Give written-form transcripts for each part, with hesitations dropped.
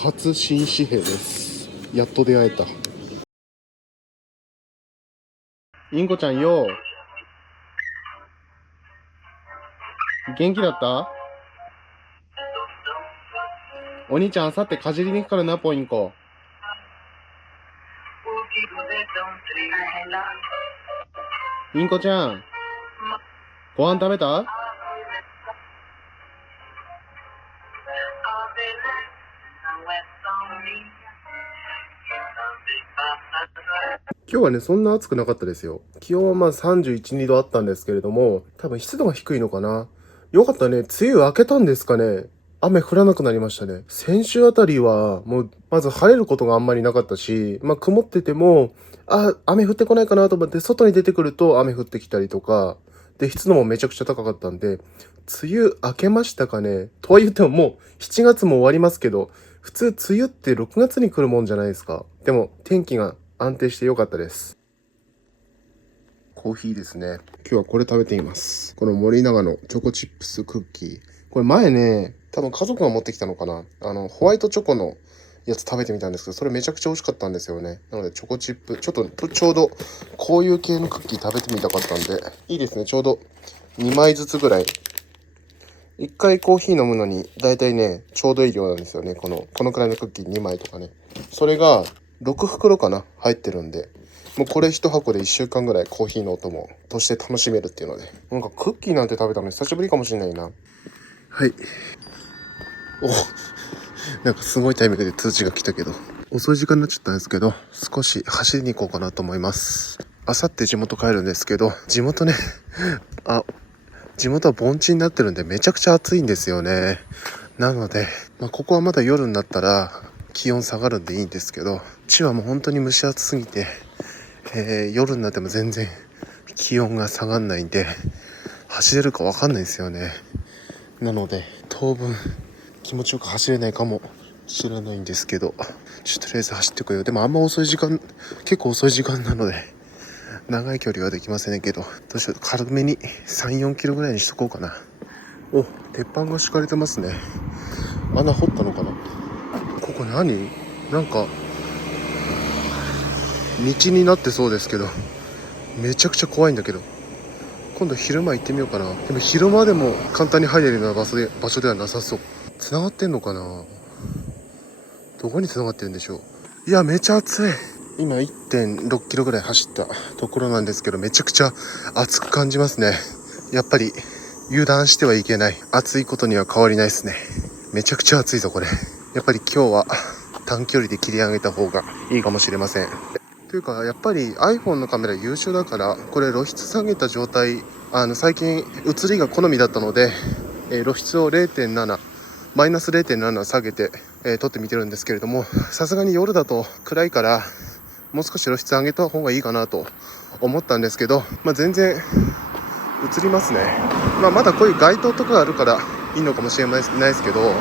初新紙幣です。やっと出会えた。インコちゃんよ、元気だった？お兄ちゃんあさってかじりに行くからな、ポインコ。インコちゃん、ご飯食べた？今日はね、そんな暑くなかったですよ。気温はまあ31、2度あったんですけれども、多分湿度が低いのかな。よかったね。梅雨明けたんですかね。雨降らなくなりましたね。先週あたりは、もう、まず晴れることがあんまりなかったし、まあ曇ってても、雨降ってこないかなと思って、外に出てくると雨降ってきたりとか、で、湿度もめちゃくちゃ高かったんで、梅雨明けましたかね。とは言ってももう7月も終わりますけど、普通梅雨って6月に来るもんじゃないですか。でも天気が安定してよかったです。コーヒーですね。今日はこれ食べています。この森永のチョコチップスクッキー。これ前ね、多分家族が持ってきたのかな。ホワイトチョコのやつ食べてみたんですけど、それめちゃくちゃ美味しかったんですよね。なのでチョコチップ、ちょうどこういう系のクッキー食べてみたかったんで、いいですね。ちょうど2枚ずつぐらい。1回コーヒー飲むのにだいたいね、ちょうどいい量なんですよね。このくらいのクッキー2枚とかね。それが6袋かな入ってるんで、もうこれ1箱で1週間ぐらいコーヒーのお供として楽しめるっていうので、なんかクッキーなんて食べたの久しぶりかもしれないな。はい。なんかすごいタイミングで通知が来たけど、遅い時間になっちゃったんですけど、少し走りに行こうかなと思います。あさって地元帰るんですけど、地元ね、地元は盆地になってるんでめちゃくちゃ暑いんですよね。なので、ここはまだ夜になったら気温下がるんでいいんですけど、地はもう本当に蒸し暑すぎて、夜になっても全然気温が下がんないんで、走れるかわかんないですよね。なので、当分気持ちよく走れないかもしれないんですけど、とりあえず走ってこよう。でもあんま遅い時間、結構遅い時間なので、長い距離はできませんけど、どうしよう、軽めに3、4キロぐらいにしとこうかな。お、鉄板が敷かれてますね。穴掘ったのかな。ここ何？なんか道になってそうですけど、めちゃくちゃ怖いんだけど、今度昼間行ってみようかな。でも昼間でも簡単に入れるような場所ではなさそう。繋がってんのかな。どこに繋がってるんでしょう。いや、めちゃ暑い。今 1.6 キロぐらい走ったところなんですけど、めちゃくちゃ暑く感じますね。やっぱり油断してはいけない。暑いことには変わりないですね。めちゃくちゃ暑いぞこれ。やっぱり今日は短距離で切り上げた方がいいかもしれません。というかやっぱり iPhone のカメラ優秀だから、これ露出下げた状態、最近写りが好みだったので、露出を 0.7 マイナス 0.7 下げて、撮ってみてるんですけれども、さすがに夜だと暗いからもう少し露出上げた方がいいかなと思ったんですけど、全然映りますね。まだこういう街灯とかがあるからいいのかもしれないですけど、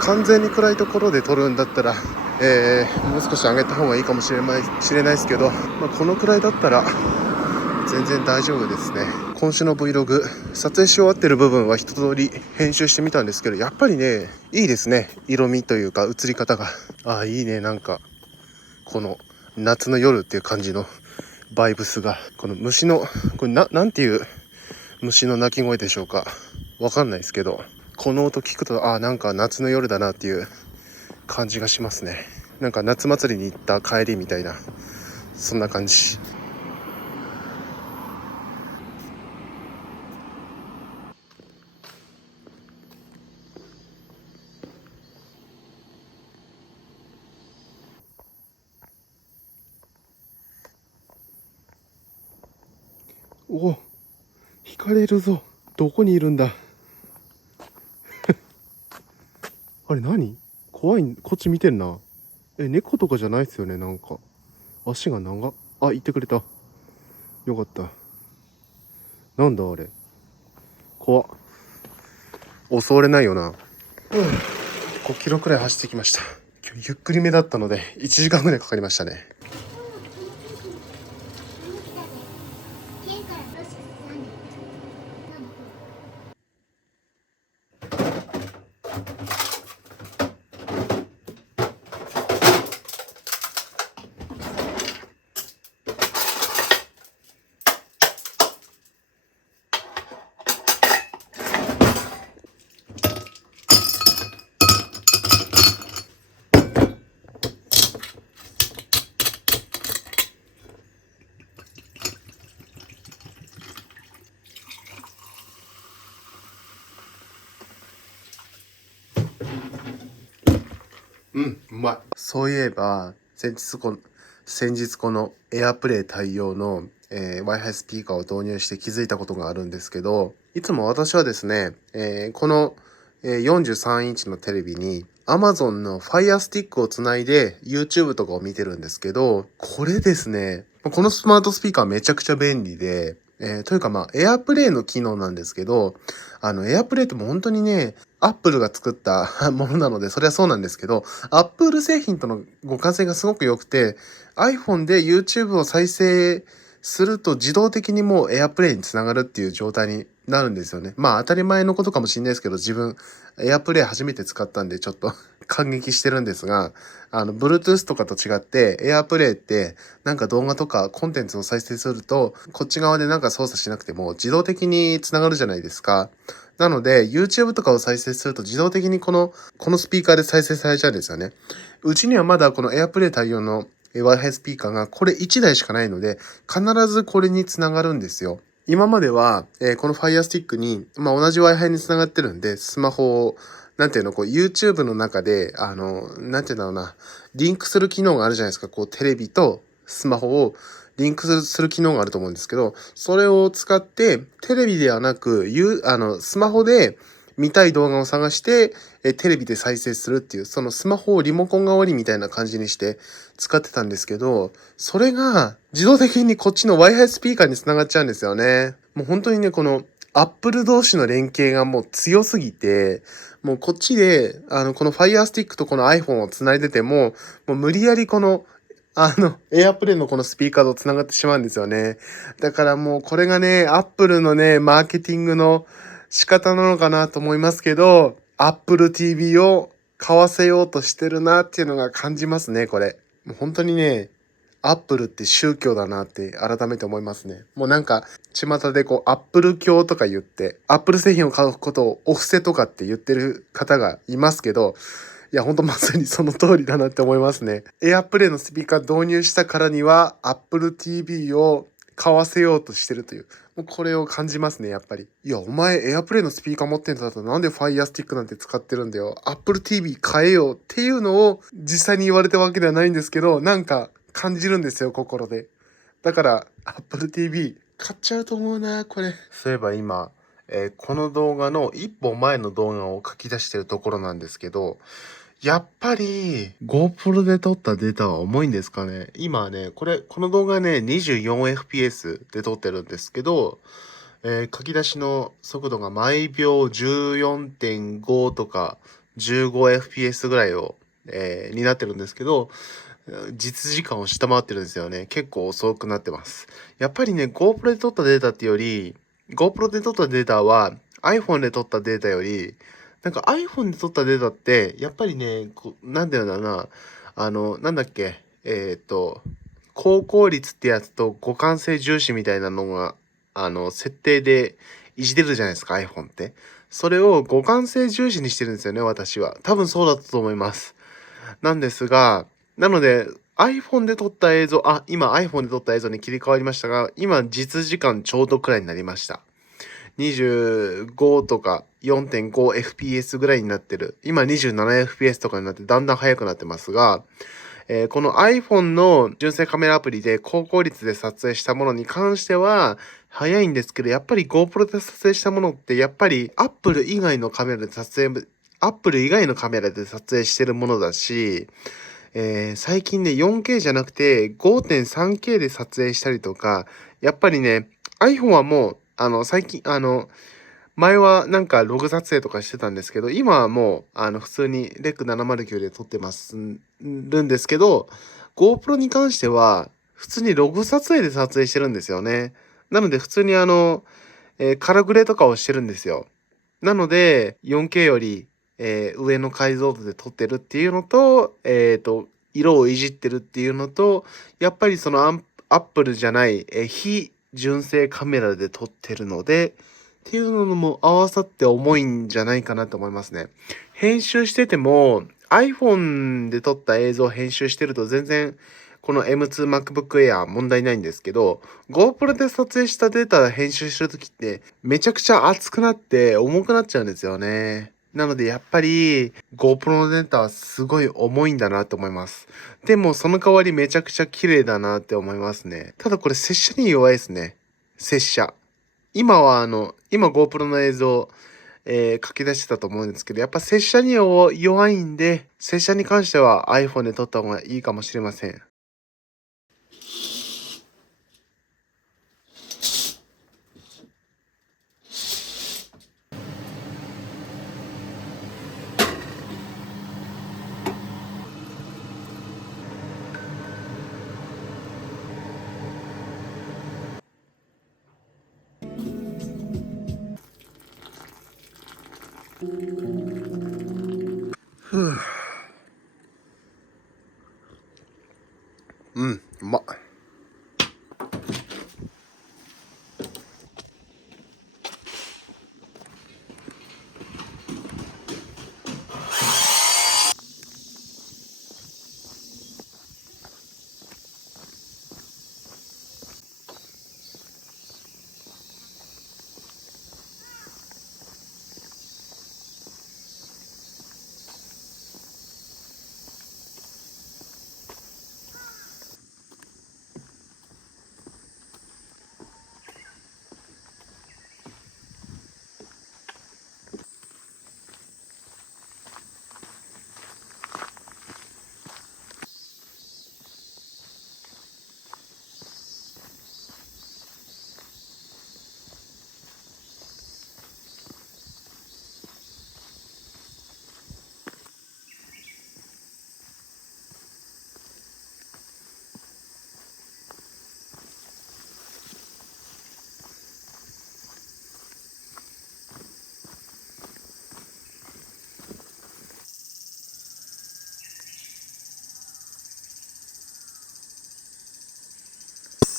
完全に暗いところで撮るんだったら、もう少し上げた方がいいかもしれないですけど、このくらいだったら全然大丈夫ですね。今週の Vlog 撮影し終わってる部分は一通り編集してみたんですけど、やっぱりねいいですね。色味というか映り方がいいね。なんかこの夏の夜っていう感じのバイブスが、この虫のこれなんていう虫の鳴き声でしょうか、わかんないですけど、この音聞くとなんか夏の夜だなっていう感じがしますね。なんか夏祭りに行った帰りみたいな、そんな感じ。お、引かれるぞ。どこにいるんだ。あれ何？怖い。こっち見てんな。猫とかじゃないっすよね。なんか足が長っ。言ってくれた。よかった。なんだあれ。怖っ。襲われないよな。5キロくらい走ってきました。今日ゆっくりめだったので1時間ぐらいかかりましたね。うん、うまい。そういえば、先日この AirPlay 対応の、Wi-Fi スピーカーを導入して気づいたことがあるんですけど、いつも私はですね、この、43インチのテレビに Amazon の Fire Stick をつないで YouTube とかを見てるんですけど、これですね、このスマートスピーカーめちゃくちゃ便利で、というかAirPlay の機能なんですけど、AirPlay ってもう本当にね、Apple が作ったものなので、それはそうなんですけど、Apple 製品との互換性がすごく良くて、iPhone で YouTube を再生すると自動的にもう AirPlay につながるっていう状態になるんですよね。当たり前のことかもしれないですけど、自分 AirPlay 初めて使ったんでちょっと感激してるんですが、Bluetooth とかと違って AirPlay ってなんか動画とかコンテンツを再生すると、こっち側でなんか操作しなくても自動的につながるじゃないですか。なので、YouTube とかを再生すると自動的にこのスピーカーで再生されちゃうんですよね。うちにはまだこの AirPlay 対応のWi-Fi スピーカーがこれ1台しかないので、必ずこれにつながるんですよ。今までは、この Fire Stick に、同じ Wi-Fi につながってるんで、スマホを、YouTube の中で、リンクする機能があるじゃないですか。テレビとスマホをリンクする機能があると思うんですけど、それを使って、テレビではなく、スマホで見たい動画を探して、テレビで再生するっていう、そのスマホをリモコン代わりみたいな感じにして使ってたんですけど、それが自動的にこっちの Wi-Fi スピーカーにつながっちゃうんですよね。もう本当にね、この Apple 同士の連携がもう強すぎて、もうこっちで、この Fire Stick とこの iPhone をつないでても、もう無理やりこのAirPlay のこのスピーカーと繋がってしまうんですよね。だからもうこれがね、Apple のね、マーケティングの仕方なのかなと思いますけど、Apple TV を買わせようとしてるなっていうのが感じますね、これ。もう本当にね、Apple って宗教だなって改めて思いますね。もうなんか、巷でApple 教とか言って、Apple 製品を買うことをお布施とかって言ってる方がいますけど、いや、ほんとまさにその通りだなって思いますね。AirPlay のスピーカー導入したからには、Apple TV を買わせようとしてるという。もうこれを感じますね、やっぱり。いや、お前 AirPlay のスピーカー持ってんだったらなんで Fire Stick なんて使ってるんだよ。Apple TV 買えよっていうのを実際に言われたわけではないんですけど、なんか感じるんですよ、心で。だから、Apple TV 買っちゃうと思うな、これ。そういえば今、この動画の一本前の動画を書き出してるところなんですけど、やっぱり GoPro で撮ったデータは重いんですかね。今はね、この動画ね、24fps で撮ってるんですけど、書き出しの速度が毎秒14.5とか 15fps ぐらいになってるんですけど、実時間を下回ってるんですよね。結構遅くなってます。やっぱりね、GoPro で撮ったデータってより、GoPro で撮ったデータは iPhone で撮ったデータより、なんか iPhone で撮ったデータって、やっぱりね、なんだよな、なんだっけ、高効率ってやつと互換性重視みたいなのが、設定でいじれるじゃないですか、iPhone って。それを互換性重視にしてるんですよね、私は。多分そうだったと思います。なんですが、なので、iPhone で撮った映像、今 iPhone で撮った映像に切り替わりましたが、今実時間ちょうどくらいになりました。25とか 4.5fps ぐらいになってる。今 27fps とかになってだんだん速くなってますが、この iPhone の純正カメラアプリで高効率で撮影したものに関しては早いんですけど、やっぱり GoPro で撮影したものってやっぱり Apple 以外のカメラで撮影、Apple 以外のカメラで撮影してるものだし、最近ね 4K じゃなくて 5.3K で撮影したりとか、やっぱりね iPhone はもう最近前はなんかログ撮影とかしてたんですけど、今はもう普通にレック709で撮ってるんですけど、GoPro に関しては普通にログ撮影で撮影してるんですよね。なので普通にカラグレとかをしてるんですよ。なので 4K より、上の解像度で撮ってるっていうのと、色をいじってるっていうのと、やっぱりそのアップルじゃない、非純正カメラで撮ってるので、っていうのも合わさって重いんじゃないかなと思いますね。編集してても iPhone で撮った映像を編集してると全然この M2MacBook Air 問題ないんですけど、GoPro で撮影したデータ編集してるときってめちゃくちゃ熱くなって重くなっちゃうんですよね。なのでやっぱり GoPro のレンタはすごい重いんだなって思います。でもその代わりめちゃくちゃ綺麗だなって思いますね。ただこれ接写に弱いですね。接写。今 GoPro の映像、書き出してたと思うんですけど、やっぱ接写に弱いんで、接写に関しては iPhone で撮った方がいいかもしれません。ふぅ。うん、うまっ。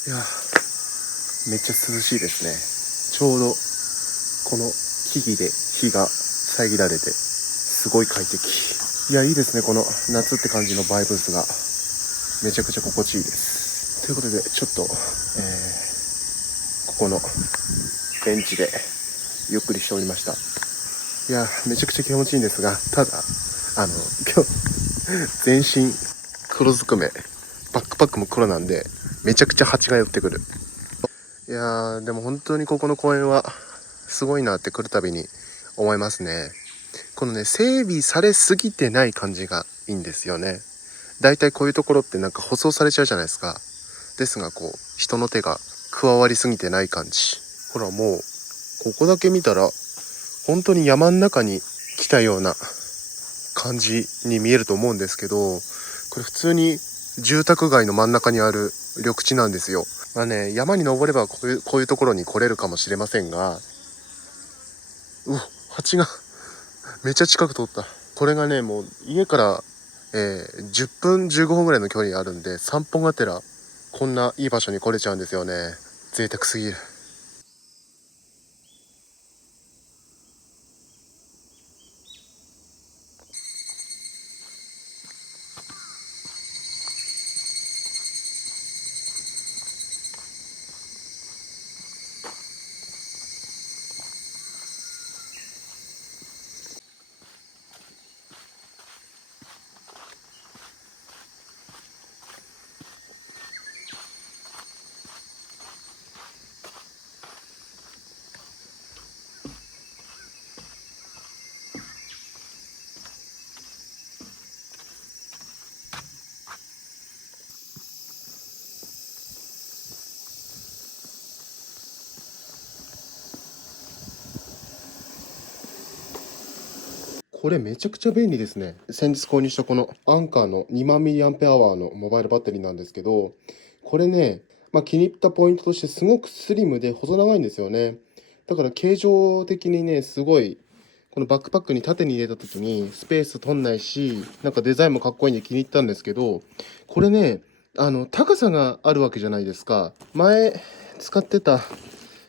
いや、めっちゃ涼しいですね。ちょうどこの木々で日が遮られて、すごい快適。いや、いいですね。この夏って感じのバイブスがめちゃくちゃ心地いいです。ということで、ちょっと、ここのベンチでゆっくりしておりました。いや、めちゃくちゃ気持ちいいんですが、ただ、今日、全身黒ずくめ、バックパックも黒なんで、めちゃくちゃ蜂が寄ってくる。いやー、でも本当にここの公園は、すごいなって来るたびに思いますね。このね、整備されすぎてない感じがいいんですよね。だいたいこういうところってなんか舗装されちゃうじゃないですか。ですがこう、人の手が加わりすぎてない感じ。ほらもう、ここだけ見たら、本当に山ん中に来たような感じに見えると思うんですけど、これ普通に住宅街の真ん中にある緑地なんですよ。まあね、山に登ればこういうところに来れるかもしれませんが、蜂がめっちゃ近く通った。これがね、もう家から、10分15分ぐらいの距離にあるんで、散歩がてらこんないい場所に来れちゃうんですよね。贅沢すぎる。これめちゃくちゃ便利ですね。先日購入したこのアンカーの2万ミリアンペアワーのモバイルバッテリーなんですけど、これね、気に入ったポイントとしてすごくスリムで細長いんですよね。だから形状的にね、すごい、このバックパックに縦に入れた時にスペース取んないし、なんかデザインもかっこいいんで気に入ったんですけど、これね、高さがあるわけじゃないですか。前使ってた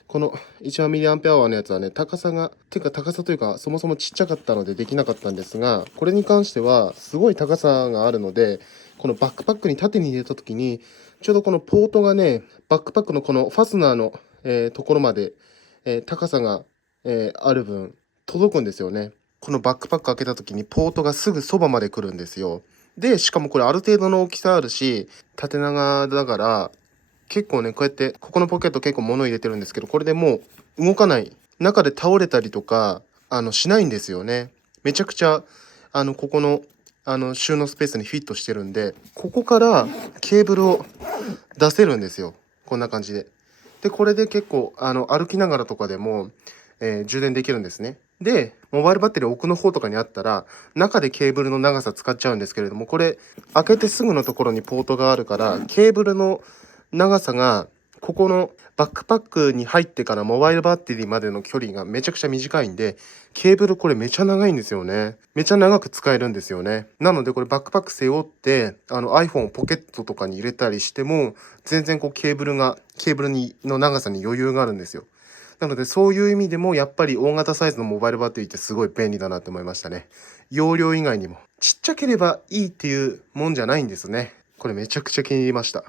この1万ミリアンペアワーのやつはね、高さというか、そもそもちっちゃかったのでできなかったんですが、これに関しては、すごい高さがあるので、このバックパックに縦に入れた時に、ちょうどこのポートがね、バックパックのこのファスナーの、ところまで、高さが、ある分、届くんですよね。このバックパック開けた時にポートがすぐそばまで来るんですよ。で、しかもこれある程度の大きさあるし、縦長だから、結構ね、こうやって、ここのポケット結構物入れてるんですけど、これでもう動かない。中で倒れたりとか、しないんですよね。めちゃくちゃ、ここの、収納スペースにフィットしてるんで、ここからケーブルを出せるんですよ。こんな感じで。で、これで結構、歩きながらとかでも、充電できるんですね。で、モバイルバッテリー奥の方とかにあったら、中でケーブルの長さ使っちゃうんですけれども、これ、開けてすぐのところにポートがあるから、ケーブルの長さが、ここのバックパックに入ってからモバイルバッテリーまでの距離がめちゃくちゃ短いんで、ケーブルこれめちゃ長いんですよね。めちゃ長く使えるんですよね。なのでこれバックパック背負って、iPhone をポケットとかに入れたりしても、全然こうケーブルの長さに余裕があるんですよ。なのでそういう意味でもやっぱり大型サイズのモバイルバッテリーってすごい便利だなって思いましたね。容量以外にも。ちっちゃければいいっていうもんじゃないんですね。これめちゃくちゃ気に入りました。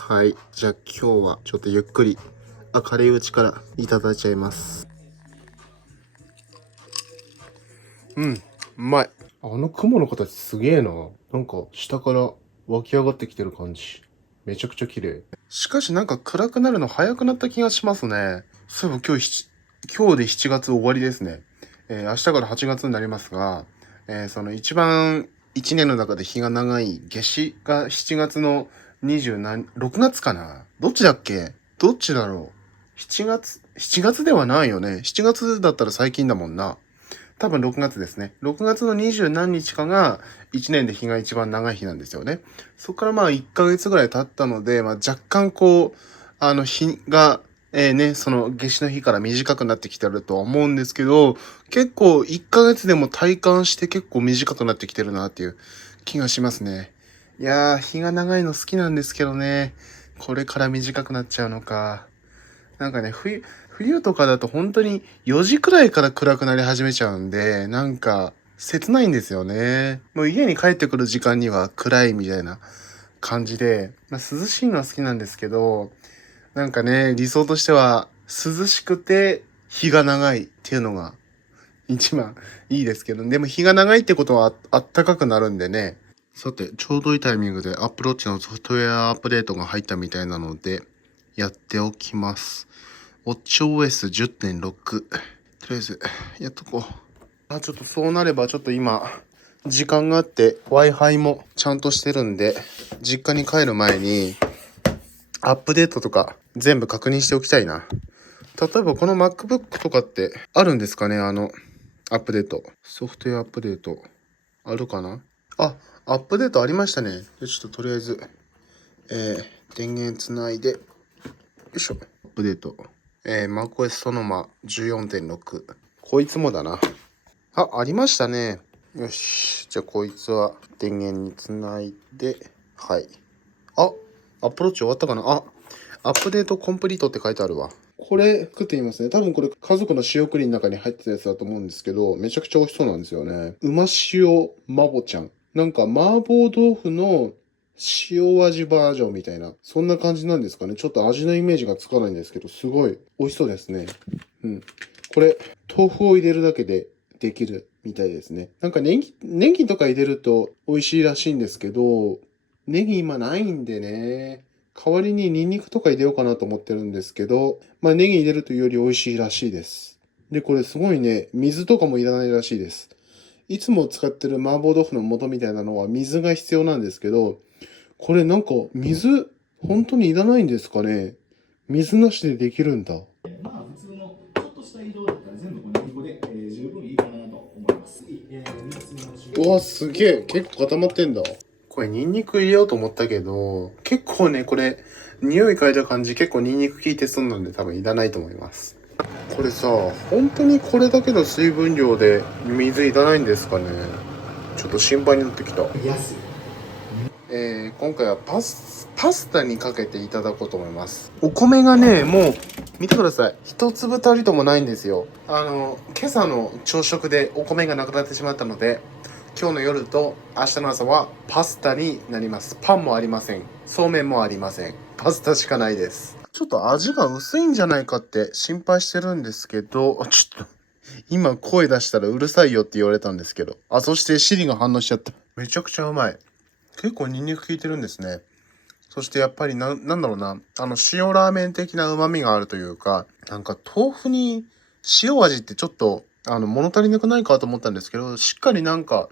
はい。じゃあ今日はちょっとゆっくり明るいうちからいただいちゃいます。うん、うまい。雲の形すげえな。なんか下から湧き上がってきてる感じ。めちゃくちゃ綺麗。しかしなんか暗くなるの早くなった気がしますね。そういえば今日で7月終わりですね。明日から8月になりますが、その一番1年の中で日が長い夏至が7月の6月かな、どっちだっけ、どっちだろう。7月ではないよね。7月だったら最近だもんな。多分6月ですね。6月の20何日かが1年で日が一番長い日なんですよね。そこからまあ1ヶ月ぐらい経ったので、まあ若干こう、日が、その夏至の日から短くなってきてるとは思うんですけど、結構1ヶ月でも体感して結構短くなってきてるなっていう気がしますね。いやー、日が長いの好きなんですけどね。これから短くなっちゃうのか。なんかね、冬とかだと本当に4時くらいから暗くなり始めちゃうんで、なんか切ないんですよね。もう家に帰ってくる時間には暗いみたいな感じで、まあ、涼しいのは好きなんですけど、なんかね、理想としては涼しくて日が長いっていうのが一番いいですけど、でも日が長いってことはあったかくなるんでね。さて、ちょうどいいタイミングで Apple Watch のソフトウェアアップデートが入ったみたいなので、やっておきます。WatchOS10.6。とりあえず、やっとこう。ちょっとそうなれば、ちょっと今、時間があって、Wi-Fi もちゃんとしてるんで、実家に帰る前に、アップデートとか全部確認しておきたいな。例えばこの MacBook とかってあるんですかね、アップデート。ソフトウェアアップデート。あるかな。あ、アップデートありましたね。で、ちょっととりあえず、電源つないで、よいしょ。アップデート。macOS ソノマ 14.6。こいつもだな。ありましたね。よし。じゃあこいつは電源につないで、はい。アップローチ終わったかな。アップデートコンプリートって書いてあるわ。これ食ってみますね。多分これ家族の仕送りの中に入ってたやつだと思うんですけど、めちゃくちゃ美味しそうなんですよね。うま塩まぼちゃん。なんか麻婆豆腐の塩味バージョンみたいな、そんな感じなんですかね。ちょっと味のイメージがつかないんですけど、すごい美味しそうですね。うん。これ、豆腐を入れるだけでできるみたいですね。なんかネギとか入れると美味しいらしいんですけど、ネギ今ないんでね。代わりにニンニクとか入れようかなと思ってるんですけど、まあネギ入れるとより美味しいらしいです。で、これすごいね、水とかもいらないらしいです。いつも使ってる麻婆豆腐の素みたいなのは水が必要なんですけど、これなんか水、本当にいらないんですかね。水なしでできるんだ。まあ普通のちょっとした移動だったら全部この2個で、十分いいかなと思います。うわ、すげえ。結構固まってんだ。これニンニク入れようと思ったけど、結構ね、これ、匂い嗅いだ感じ結構ニンニク効いてそうなんで多分いらないと思います。これさ、本当にこれだけの水分量で水いらないんですかね。ちょっと心配になってきた。安い。今回はパスタにかけていただこうと思います。お米がね、もう、見てください。一粒たりともないんですよ。今朝の朝食でお米がなくなってしまったので、今日の夜と明日の朝はパスタになります。パンもありません。そうめんもありません。パスタしかないです。ちょっと味が薄いんじゃないかって心配してるんですけど、ちょっと、今声出したらうるさいよって言われたんですけど。そしてシリが反応しちゃった。めちゃくちゃうまい。結構ニンニク効いてるんですね。そしてやっぱりなんだろうな、塩ラーメン的な旨味があるというか、なんか豆腐に塩味ってちょっと、物足りなくないかと思ったんですけど、しっかりなんか、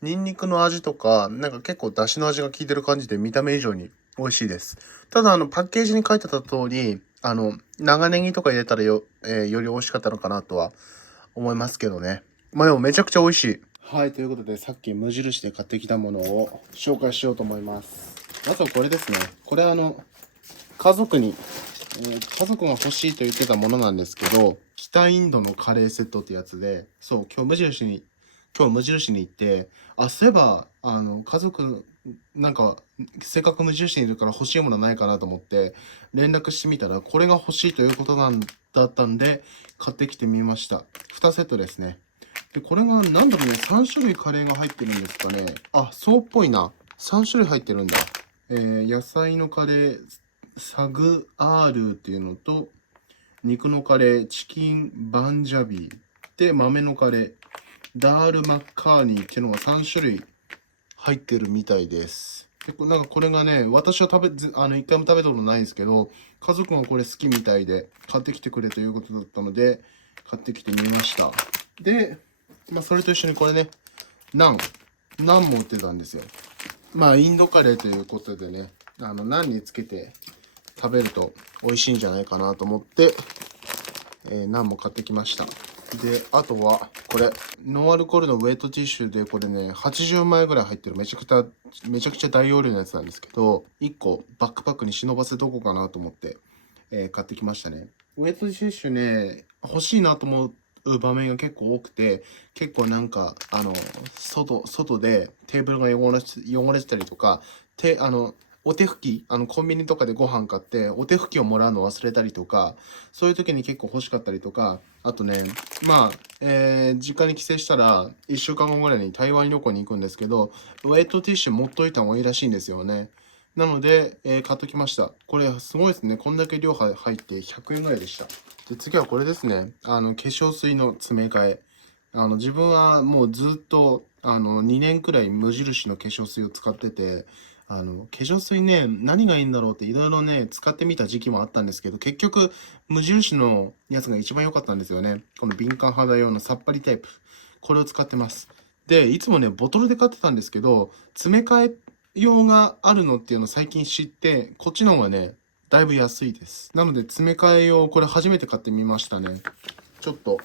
ニンニクの味とか、なんか結構出汁の味が効いてる感じで見た目以上に美味しいです。ただパッケージに書いてた通り、長ネギとか入れたらより美味しかったのかなとは思いますけどね。まあでもめちゃくちゃ美味しい。はい、ということでさっき無印で買ってきたものを紹介しようと思います。まずはこれですね。これ家族に、家族が欲しいと言ってたものなんですけど、北インドのカレーセットってやつで、そう、今日無印に行って、そういえば、家族、なんか、せっかく無印にいるから欲しいものないかなと思って、連絡してみたら、これが欲しいということだったんで、買ってきてみました。2セットですね。で、これが、なんだろうね、3種類カレーが入ってるんですかね。そうっぽいな。3種類入ってるんだ。野菜のカレー、サグアールっていうのと、肉のカレー、チキンバンジャビー。で、豆のカレー、ダールマッカーニーっていうのが3種類入ってるみたいです。で、なんかこれがね、私は一回も食べたことないんですけど、家族がこれ好きみたいで、買ってきてくれということだったので、買ってきてみました。で、それと一緒にこれね、ナンも売ってたんですよ。インドカレーということでね、ナンにつけて食べると美味しいんじゃないかなと思って、ナンも買ってきました。で、あとは、これ、ノンアルコールのウェットティッシュで、これね、80枚ぐらい入ってるめちゃくちゃ大容量のやつなんですけど、1個バックパックに忍ばせとこうかなと思って、買ってきましたね。ウェットティッシュね、欲しいなと思う場面が結構多くて、結構なんか、外でテーブルが汚れてたりとか、お手拭き、コンビニとかでご飯買って、お手拭きをもらうの忘れたりとか、そういう時に結構欲しかったりとか、あとね、実家に帰省したら、1週間後ぐらいに台湾旅行に行くんですけど、ウェットティッシュ持っといた方がいいらしいんですよね。なので、買っときました。これすごいですね。こんだけ量入って100円ぐらいでした。で、次はこれですね。化粧水の詰め替え。自分はもうずっと、2年くらい無印の化粧水を使ってて、化粧水ね、何がいいんだろうっていろいろね、使ってみた時期もあったんですけど、結局、無印のやつが一番良かったんですよね。この敏感肌用のさっぱりタイプ。これを使ってます。で、いつもね、ボトルで買ってたんですけど、詰め替え用があるのっていうのを最近知って、こっちの方がね、だいぶ安いです。なので、詰め替え用、これ初めて買ってみましたね。ちょっと、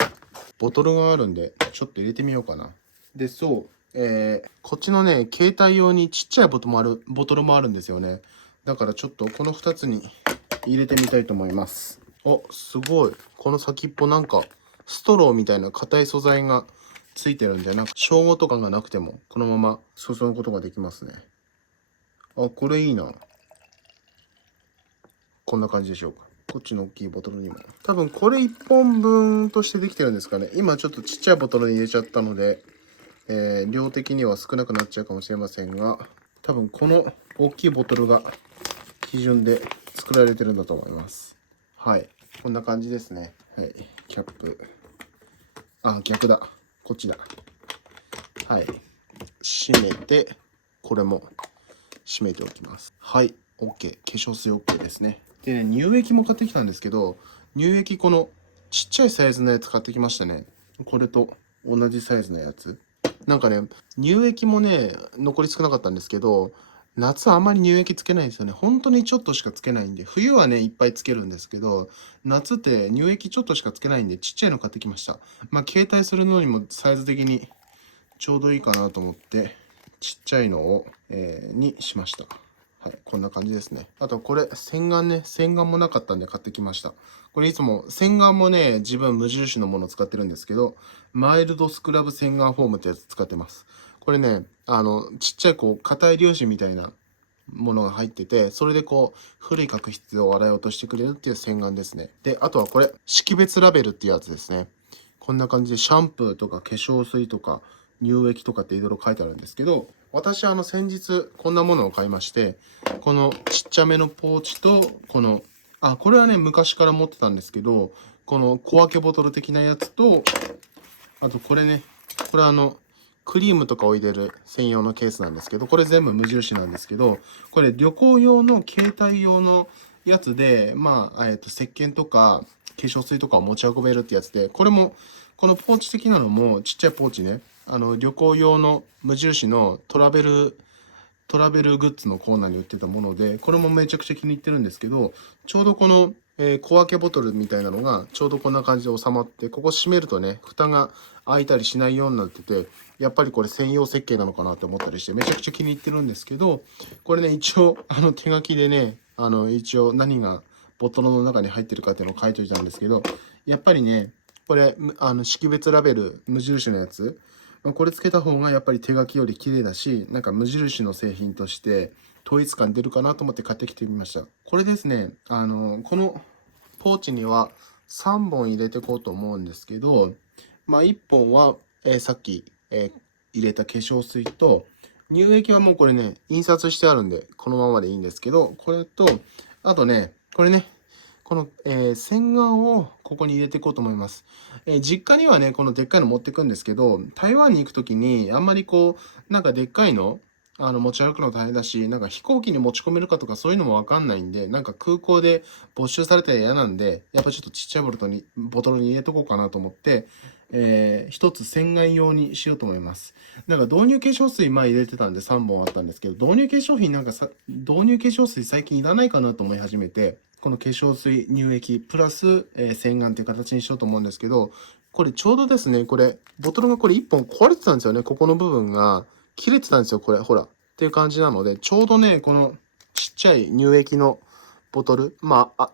ボトルがあるんで、ちょっと入れてみようかな。で、そう。こっちのね、携帯用にちっちゃいボトルもあるんですよね。だからちょっとこの2つに入れてみたいと思います。お、すごい。この先っぽなんか、ストローみたいな硬い素材がついてるんで、なんか、照合とかがなくても、このまま注ぐことができますね。あ、これいいな。こんな感じでしょうか。こっちの大きいボトルにも。多分これ1本分としてできてるんですかね。今ちょっとちっちゃいボトルに入れちゃったので、量的には少なくなっちゃうかもしれませんが、多分この大きいボトルが基準で作られてるんだと思います。はい。こんな感じですね。はい。キャップ。あ、逆だ。こっちだ。はい。閉めて、これも閉めておきます。はい。OK。化粧水 OK ですね。でね、乳液も買ってきたんですけど、乳液このちっちゃいサイズのやつ買ってきましたね。これと同じサイズのやつ。なんかね、乳液もね、残り少なかったんですけど、夏はあんまり乳液つけないんですよね。本当にちょっとしかつけないんで、冬はね、いっぱいつけるんですけど、夏って乳液ちょっとしかつけないんで、ちっちゃいの買ってきました。まあ、携帯するのにもサイズ的にちょうどいいかなと思って、ちっちゃいのを、にしました。はい、こんな感じですね。あとこれ、洗顔ね。洗顔もなかったんで買ってきました。これいつも洗顔もね、自分無印のものを使ってるんですけど、マイルドスクラブ洗顔フォームってやつ使ってます。これね、ちっちゃいこう、硬い粒子みたいなものが入ってて、それでこう、古い角質を洗い落としてくれるっていう洗顔ですね。で、あとはこれ、識別ラベルっていうやつですね。こんな感じでシャンプーとか化粧水とか乳液とかっていろいろ書いてあるんですけど、私先日こんなものを買いまして、このちっちゃめのポーチと、これはね、昔から持ってたんですけど、この小分けボトル的なやつと、あとこれね、これクリームとかを入れる専用のケースなんですけど、これ全部無印なんですけど、これ旅行用の携帯用のやつで、石鹸とか化粧水とかを持ち運べるってやつで、これも、このポーチ的なのもちっちゃいポーチね、旅行用の無印のトラベルグッズのコーナーに売ってたもので、これもめちゃくちゃ気に入ってるんですけど、ちょうどこの、小分けボトルみたいなのがちょうどこんな感じで収まって、ここ閉めるとね、蓋が開いたりしないようになってて、やっぱりこれ専用設計なのかなって思ったりして、めちゃくちゃ気に入ってるんですけど、これね、一応、手書きでね、一応何がボトルの中に入ってるかっていうのを書いといたんですけど、やっぱりね、これ、識別ラベル、無印のやつ、これつけた方がやっぱり手書きより綺麗だし、なんか無印の製品として統一感出るかなと思って買ってきてみました。これですね、このポーチには3本入れていこうと思うんですけど、1本は、さっき、入れた化粧水と、乳液はもうこれね、印刷してあるんで、このままでいいんですけど、これと、あとね、これね、この、洗顔をここに入れていこうと思います。実家にはね、このでっかいの持ってくんですけど、台湾に行くときに、あんまりこう、なんかでっかいの、持ち歩くの大変だし、なんか飛行機に持ち込めるかとかそういうのもわかんないんで、なんか空港で没収されたら嫌なんで、やっぱちょっとちっちゃいボトルに入れとこうかなと思って、一つ洗顔用にしようと思います。なんか導入化粧水前入れてたんで3本あったんですけど、導入化粧水最近いらないかなと思い始めて、この化粧水、乳液、プラス、洗顔っていう形にしようと思うんですけど、これちょうどですね、これ、ボトルがこれ1本壊れてたんですよね。ここの部分が切れてたんですよ、これ、ほら。っていう感じなので、ちょうどね、このちっちゃい乳液のボトル、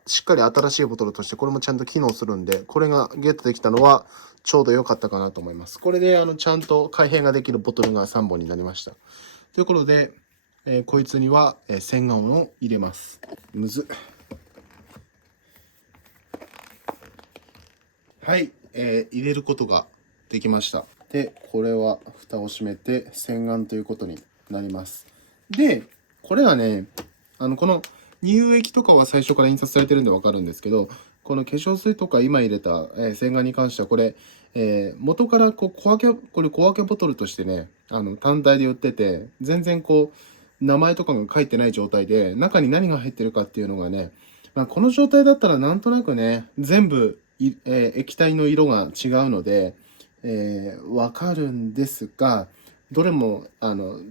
しっかり新しいボトルとしてこれもちゃんと機能するんで、これがゲットできたのはちょうど良かったかなと思います。これでちゃんと開閉ができるボトルが3本になりました。ということで、こいつには、洗顔を入れます。むずっ。はい、入れることができました。で、これは蓋を閉めて洗顔ということになります。で、これはね、この乳液とかは最初から印刷されてるんでわかるんですけど、この化粧水とか今入れた、洗顔に関してはこれ、元からこれ小分けボトルとしてね、単体で売ってて、全然こう、名前とかが書いてない状態で、中に何が入ってるかっていうのがね、この状態だったらなんとなくね、全部液体の色が違うので、わかるんですが、どれも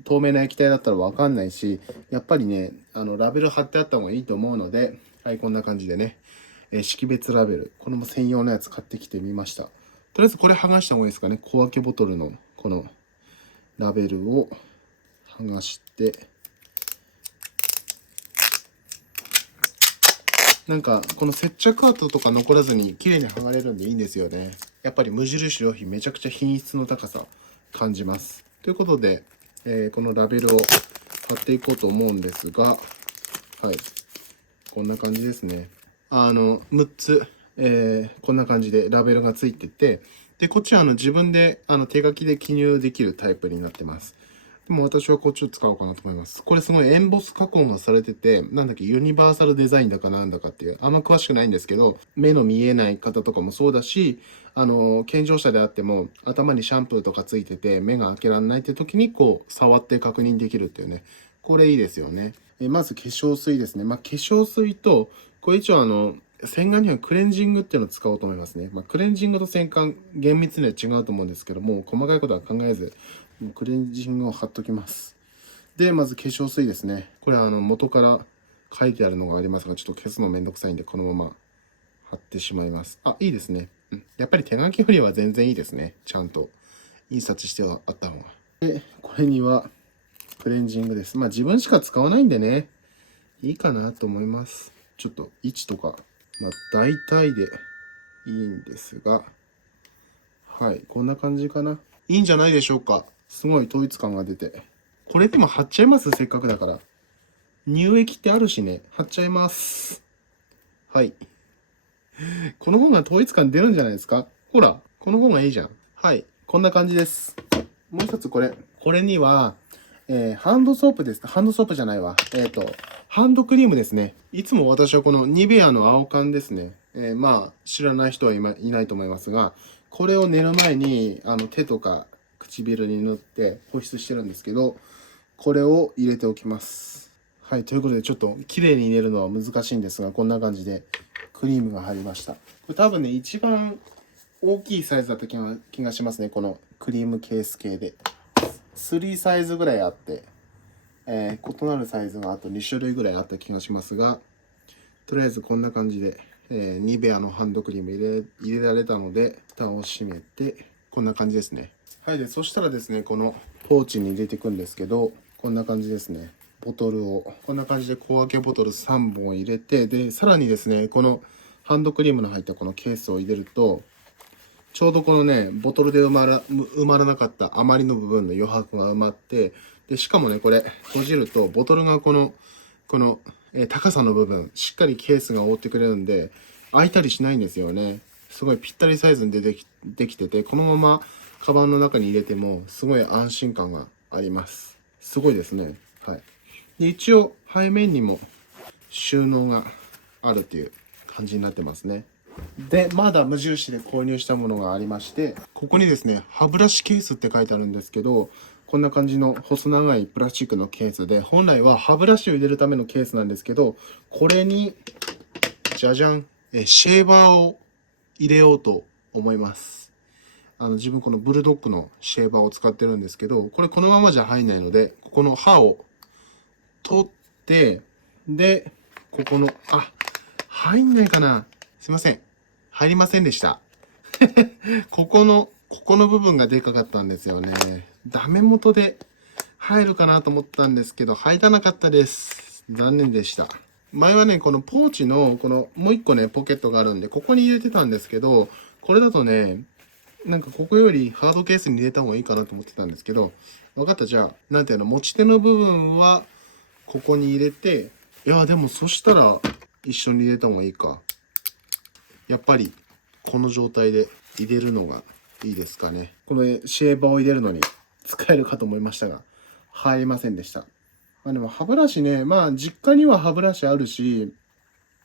透明な液体だったらわかんないし、やっぱりね、ラベル貼ってあった方がいいと思うので、はい、こんな感じでね、識別ラベル、これも専用のやつ買ってきてみました。とりあえずこれ剥がした方がいいですかね。小分けボトルのこのラベルを剥がして、なんかこの接着跡とか残らずに綺麗に剥がれるんでいいんですよね。やっぱり無印良品めちゃくちゃ品質の高さ感じます。ということで、このラベルを貼っていこうと思うんですが、はい、こんな感じですね。6つ、こんな感じでラベルがついてて、で、こっちは自分で手書きで記入できるタイプになってます。でも私はこっちを使おうかなと思います。これすごいエンボス加工がされてて、なんだっけ、ユニバーサルデザインだかなんだかっていう、あんま詳しくないんですけど、目の見えない方とかもそうだし、健常者であっても頭にシャンプーとかついてて目が開けられないって時にこう触って確認できるっていうね、これいいですよね。まず化粧水ですね。化粧水と、これ一応洗顔にはクレンジングっていうのを使おうと思いますね。クレンジングと洗顔、厳密には違うと思うんですけども、細かいことは考えず、クレンジングを貼っときます。で、まず化粧水ですね。これは元から書いてあるのがありますが、ちょっと消すのめんどくさいんで、このまま貼ってしまいます。あ、いいですね。やっぱり手書きよりは全然いいですね。ちゃんと印刷してはあった方が。で、これにはクレンジングです。自分しか使わないんでね、いいかなと思います。ちょっと位置とか、大体でいいんですが、はい、こんな感じかな。いいんじゃないでしょうか。すごい統一感が出て。これでも貼っちゃいます、せっかくだから。乳液ってあるしね、貼っちゃいます。はい。この方が統一感出るんじゃないですか。ほら、この方がいいじゃん。はい、こんな感じです。もう一つこれ。これには、ハンドソープです。ハンドソープじゃないわ。ハンドクリームですね。いつも私はこのニベアの青缶ですね。知らない人はいないと思いますが、これを寝る前に手とか唇に塗って保湿してるんですけど、これを入れておきます。はい、ということでちょっと綺麗に入れるのは難しいんですが、こんな感じでクリームが入りました。これ多分ね、一番大きいサイズだった気がしますね。このクリームケース系で。3サイズぐらいあって、異なるサイズがあと2種類ぐらいあった気がしますが、とりあえずこんな感じで、ニベアのハンドクリーム入れられたので、蓋を閉めて、こんな感じですね。はい、で、そしたらですね、このポーチに入れていくんですけど、こんな感じですね。ボトルを、こんな感じで小分けボトル3本入れて、で、さらにですね、このハンドクリームの入ったこのケースを入れると、ちょうどこのね、ボトルで埋まらなかった余りの部分の余白が埋まって、で、しかもね、これ、閉じると、ボトルがこの、高さの部分、しっかりケースが覆ってくれるんで、開いたりしないんですよね。すごいぴったりサイズにできてて、このままカバンの中に入れても、すごい安心感があります。すごいですね。はい。で、一応、背面にも収納があるっていう感じになってますね。で、まだ無印で購入したものがありまして、ここにですね、歯ブラシケースって書いてあるんですけど、こんな感じの細長いプラスチックのケースで、本来は歯ブラシを入れるためのケースなんですけど、これに、じゃじゃん、シェーバーを入れようと思います。自分このブルドッグのシェーバーを使ってるんですけど、これこのままじゃ入んないので、ここの歯を取って、で、ここの、入んないかな。すいません。入りませんでした。ここの部分がでかかったんですよね。ダメ元で入るかなと思ったんですけど、入らなかったです。残念でした。前はね、このポーチの、もう一個ね、ポケットがあるんで、ここに入れてたんですけど、これだとね、なんかここよりハードケースに入れた方がいいかなと思ってたんですけど、分かった。じゃあ、なんていうの、持ち手の部分は、ここに入れて、いや、でもそしたら、一緒に入れた方がいいか。やっぱり、この状態で入れるのがいいですかね。このシェーバーを入れるのに使えるかと思いましたが、入りませんでした。でも歯ブラシね、実家には歯ブラシあるし、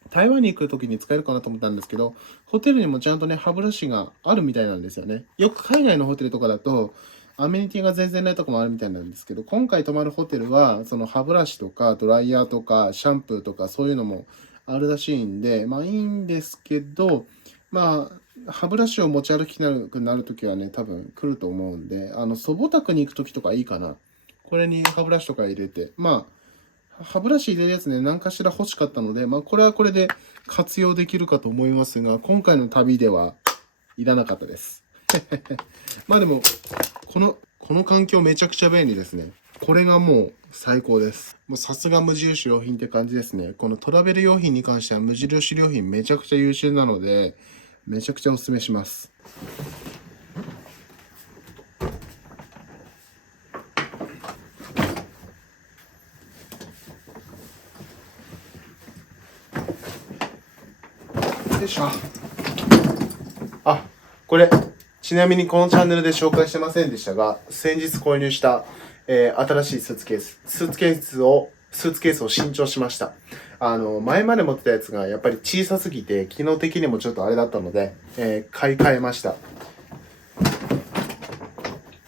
台湾に行く時に使えるかなと思ったんですけど、ホテルにもちゃんとね、歯ブラシがあるみたいなんですよね。よく海外のホテルとかだと、アメニティが全然ないとこもあるみたいなんですけど、今回泊まるホテルは、その歯ブラシとかドライヤーとかシャンプーとかそういうのもあるらしいんで、まあいいんですけど、まあ、歯ブラシを持ち歩きたくなるときはね、多分来ると思うんで、祖母宅に行くときとかいいかな。これに歯ブラシとか入れて、まあ、歯ブラシ入れるやつね、何かしら欲しかったので、まあ、これはこれで活用できるかと思いますが、今回の旅ではいらなかったです。まあでも、この環境めちゃくちゃ便利ですね。これがもう最高です。もうさすが無印良品って感じですね。このトラベル用品に関しては無印良品めちゃくちゃ優秀なので、めちゃくちゃおすすめします。よいしょ。あ、これ、ちなみにこのチャンネルで紹介してませんでしたが、先日購入した、新しいスーツケース。スーツケースを新調しました。前まで持ってたやつがやっぱり小さすぎて、機能的にもちょっとあれだったので、買い替えました。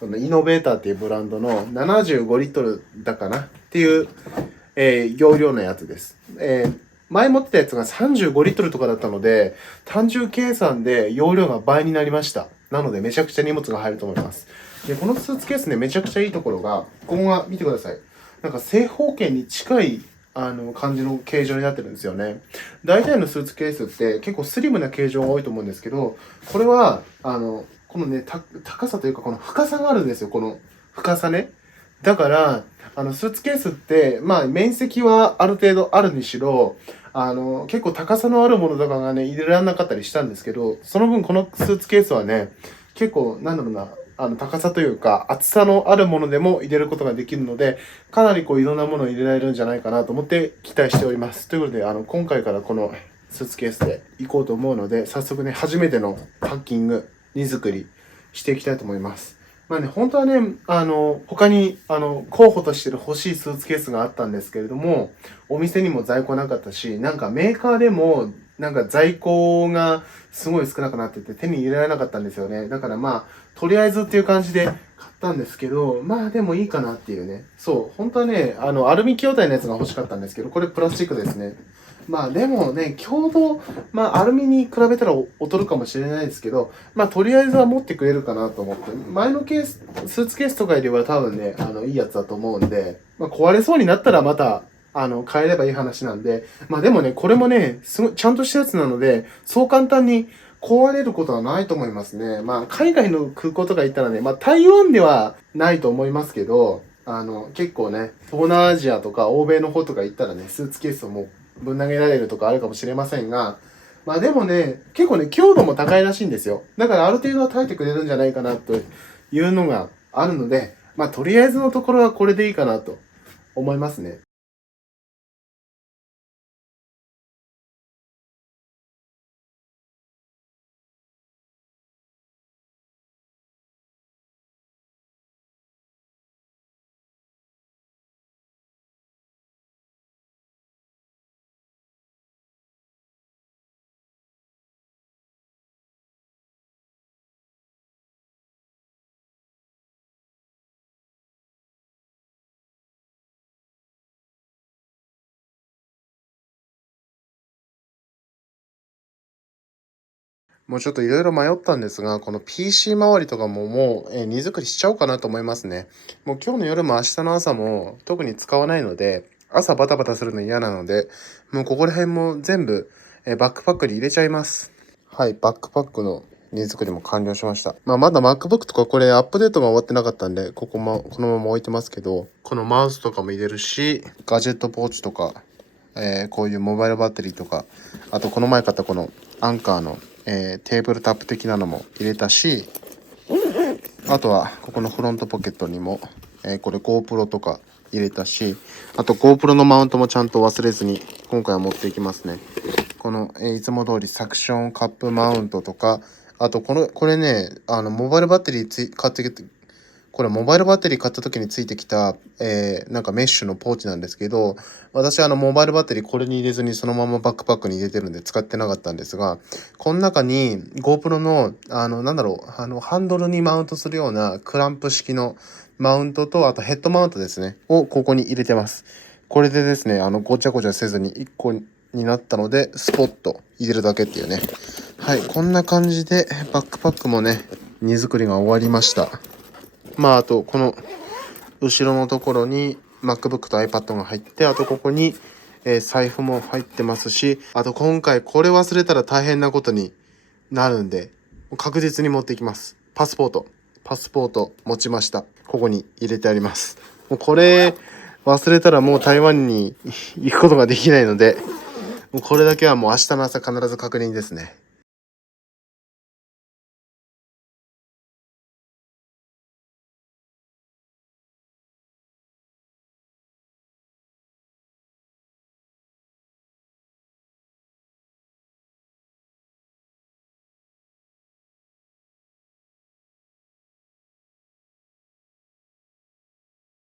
そのイノベーターっていうブランドの75リットルだかなっていう、容量のやつです。前持ってたやつが35リットルとかだったので、単純計算で容量が倍になりました。なのでめちゃくちゃ荷物が入ると思います。で、このスーツケースね、めちゃくちゃいいところが、ここが見てください。なんか正方形に近い感じの形状になってるんですよね。大体のスーツケースって結構スリムな形状が多いと思うんですけど、これは、このね、高さというかこの深さがあるんですよ、この深さね。だから、スーツケースって、まあ、面積はある程度あるにしろ、結構高さのあるものとかがね、入れられなかったりしたんですけど、その分このスーツケースはね、結構、なんだろうな、高さというか、厚さのあるものでも入れることができるので、かなりこう、いろんなものを入れられるんじゃないかなと思って期待しております。ということで、今回からこのスーツケースで行こうと思うので、早速ね、初めてのパッキング、荷造りしていきたいと思います。まあね、本当はね、他に、候補として欲しいスーツケースがあったんですけれども、お店にも在庫なかったし、なんかメーカーでも、なんか在庫がすごい少なくなってて手に入れられなかったんですよね。だからまあ、とりあえずっていう感じで買ったんですけど、まあでもいいかなっていうね。そう、本当はね、アルミ筐体のやつが欲しかったんですけど、これプラスチックですね。まあでもね、強度、まあアルミに比べたら劣るかもしれないですけど、まあとりあえずは持ってくれるかなと思って、前のケース、スーツケースとかよりは多分ね、いいやつだと思うんで、まあ壊れそうになったらまた、変えればいい話なんで、まあでもね、これもね、すごい、ちゃんとしたやつなので、そう簡単に壊れることはないと思いますね。まあ海外の空港とか行ったらね、まあ台湾ではないと思いますけど、結構ね、東南アジアとか欧米の方とか行ったらね、スーツケースをもうぶん投げられるとかあるかもしれませんが、まあでもね、結構ね、強度も高いらしいんですよ。だからある程度は耐えてくれるんじゃないかなというのがあるので、まあとりあえずのところはこれでいいかなと思いますね。もうちょっといろいろ迷ったんですが、この PC 周りとかももう、荷造りしちゃおうかなと思いますね。もう今日の夜も明日の朝も特に使わないので、朝バタバタするの嫌なので、もうここら辺も全部、バックパックに入れちゃいます。はい、バックパックの荷造りも完了しました。まあまだ MacBook とかこれアップデートが終わってなかったんで、このまま置いてますけど、このマウスとかも入れるし、ガジェットポーチとか、こういうモバイルバッテリーとか、あとこの前買ったこのアンカーの、テーブルタップ的なのも入れたし、あとはここのフロントポケットにも、これ GoPro とか入れたし、あと GoPro のマウントもちゃんと忘れずに今回は持っていきますね。この、いつも通りサクションカップマウントとか、あとこれね、モバイルバッテリー買ってきて、これモバイルバッテリー買った時についてきた、なんかメッシュのポーチなんですけど、私モバイルバッテリーこれに入れずにそのままバックパックに入れてるんで使ってなかったんですが、この中に GoPro の、ハンドルにマウントするようなクランプ式のマウントと、あとヘッドマウントですね、をここに入れてます。これでですね、ごちゃごちゃせずに1個になったので、スポッと入れるだけっていうね。はい、こんな感じでバックパックもね、荷造りが終わりました。あとこの後ろのところに MacBook と iPad が入って、あとここに、財布も入ってますし、あと今回これ忘れたら大変なことになるんで、確実に持っていきます。パスポート持ちました。ここに入れてあります。もうこれ忘れたらもう台湾に行くことができないので、もうこれだけはもう明日の朝必ず確認ですね。